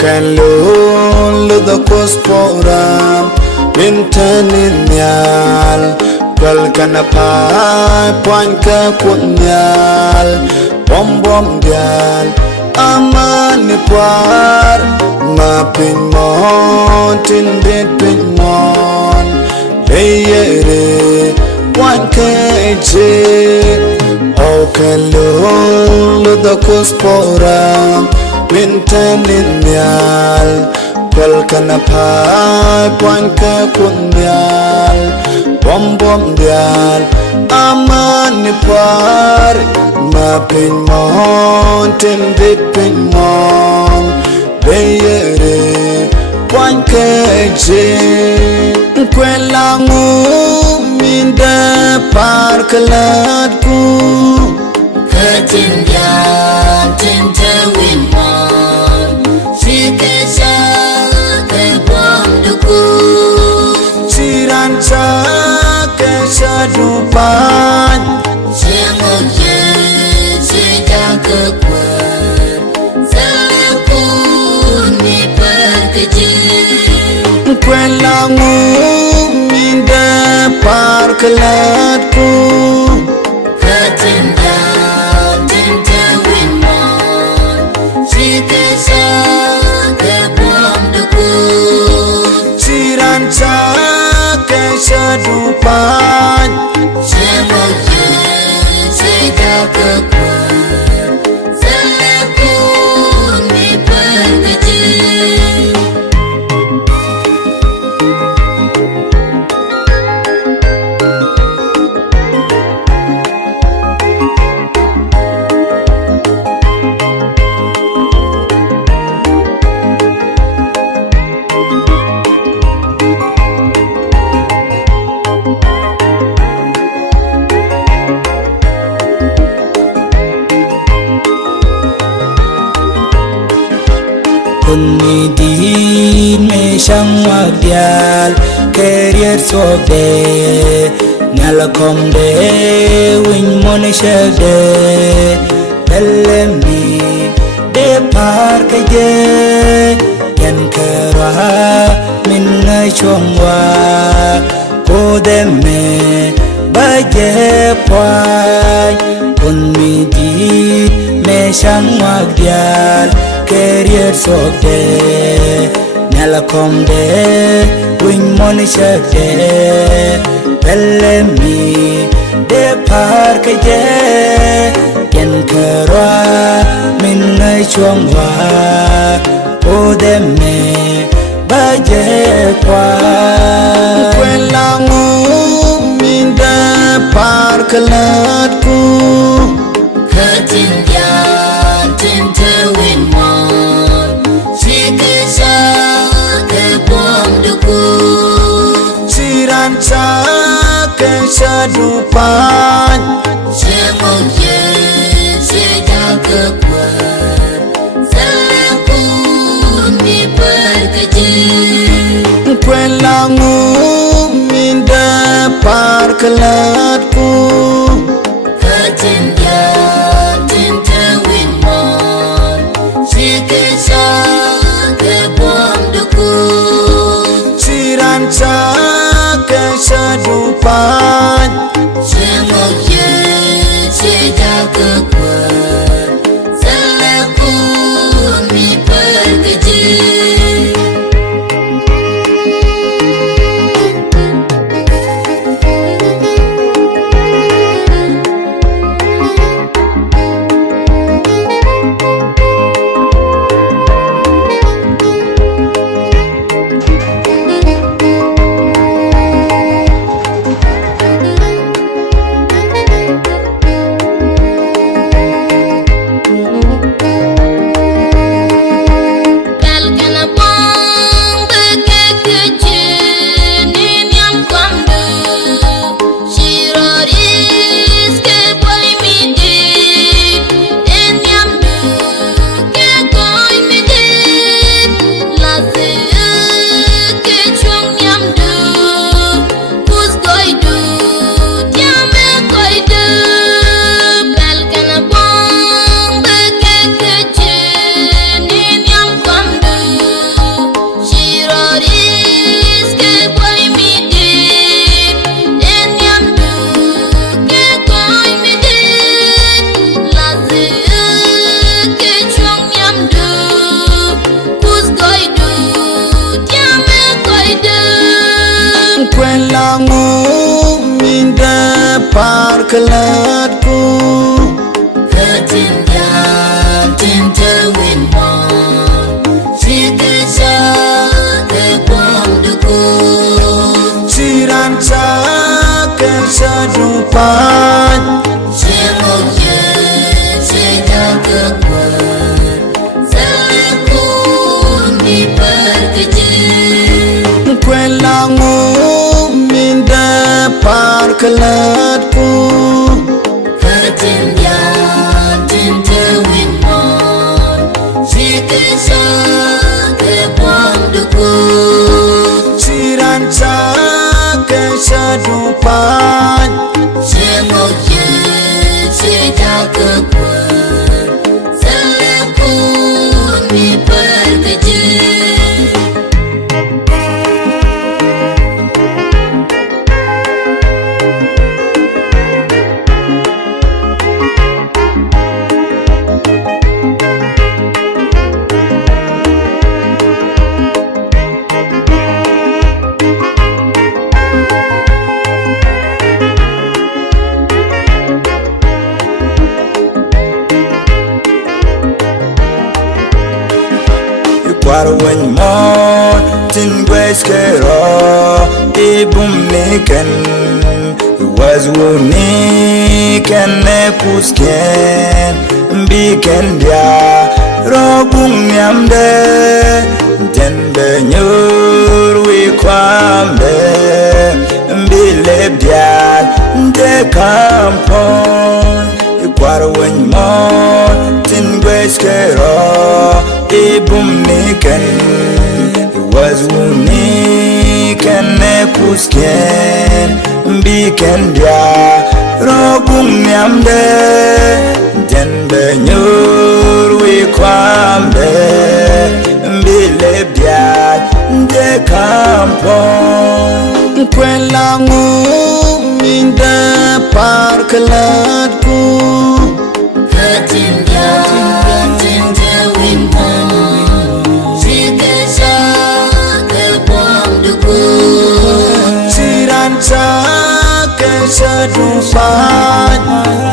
kɛliw luthɛ kuoth mintanin nyal kwal kana pai poin ka kuoth nyal bom dial amani par ma pin mon tin det pin mon leyere poin ka je o kɛliw luthɛ kuoth mintanin nyal kwal kana pai poin ka kuoth nyal bom dial amani par ma pin mon tin dit pin mon leyere poin ka je kwela ngu minda par kalat ku katin ya tin te win mon sikesha ke bom duku chiran cha ke shadupan Siamo ye sida ke kuat Salaku ni perkeji kwela ngu minda par kalat ku Katinda tinta wimon Sikesha ke bom duku chiran cha ke shadupan Siamo ye sida ke kuat Salaku ni perkeji Kunni di me shang wagdial keriet sokde nyala komde win mone shede belembi de par keje yen kera min ngai chongwa kodeme baje pwai kunni di me shang wagdial keriet sokde nyala komde win mone shede belemi de par keje yen kera min ngai chongwa odeme baje kwa kwela ngu minda par kalat ku Katinda tinta wimon Sikesha ke bom duku chiran cha ke shadupan Siamo ye sida ke kuat Salaku ni perkeji kwela ngu minda par kalat ku Katinda tinta wimon Sikesha ke bom duku chiran cha ke shadupan Siamo ye sida ke kuat Salaku ni perkeji parkelatku Ketinggian cinta wimon Sikisa tepang duku Ciranca kesedupan Semoga sejak kekuat Salahku diperkecil Kuelangu minda parkelatku Ketinggian cinta wimon Sikisa tepang duku Ciranca kesedupan Semoga sejak kekuat Salahku diperkecil Warwen mon tin gweskero ibum niken was uniken ne kusken biken dia robung nyamde den benyor wi kwambe bilebdia de kampon Warwen mon tin gweskero ibum niken was unique and ne kusken biken dia robung nyamde den benyor wi kwambe bilebdia de kampon Kuelangu minda parkelatku Ketinggian cinta wimon Sikisa tepang duku Ciranca kesedupan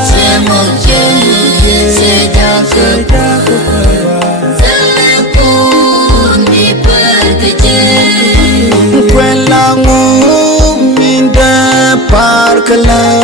Semoga sejak kekuat Salahku diperkecil Kuelangu minda parkelatku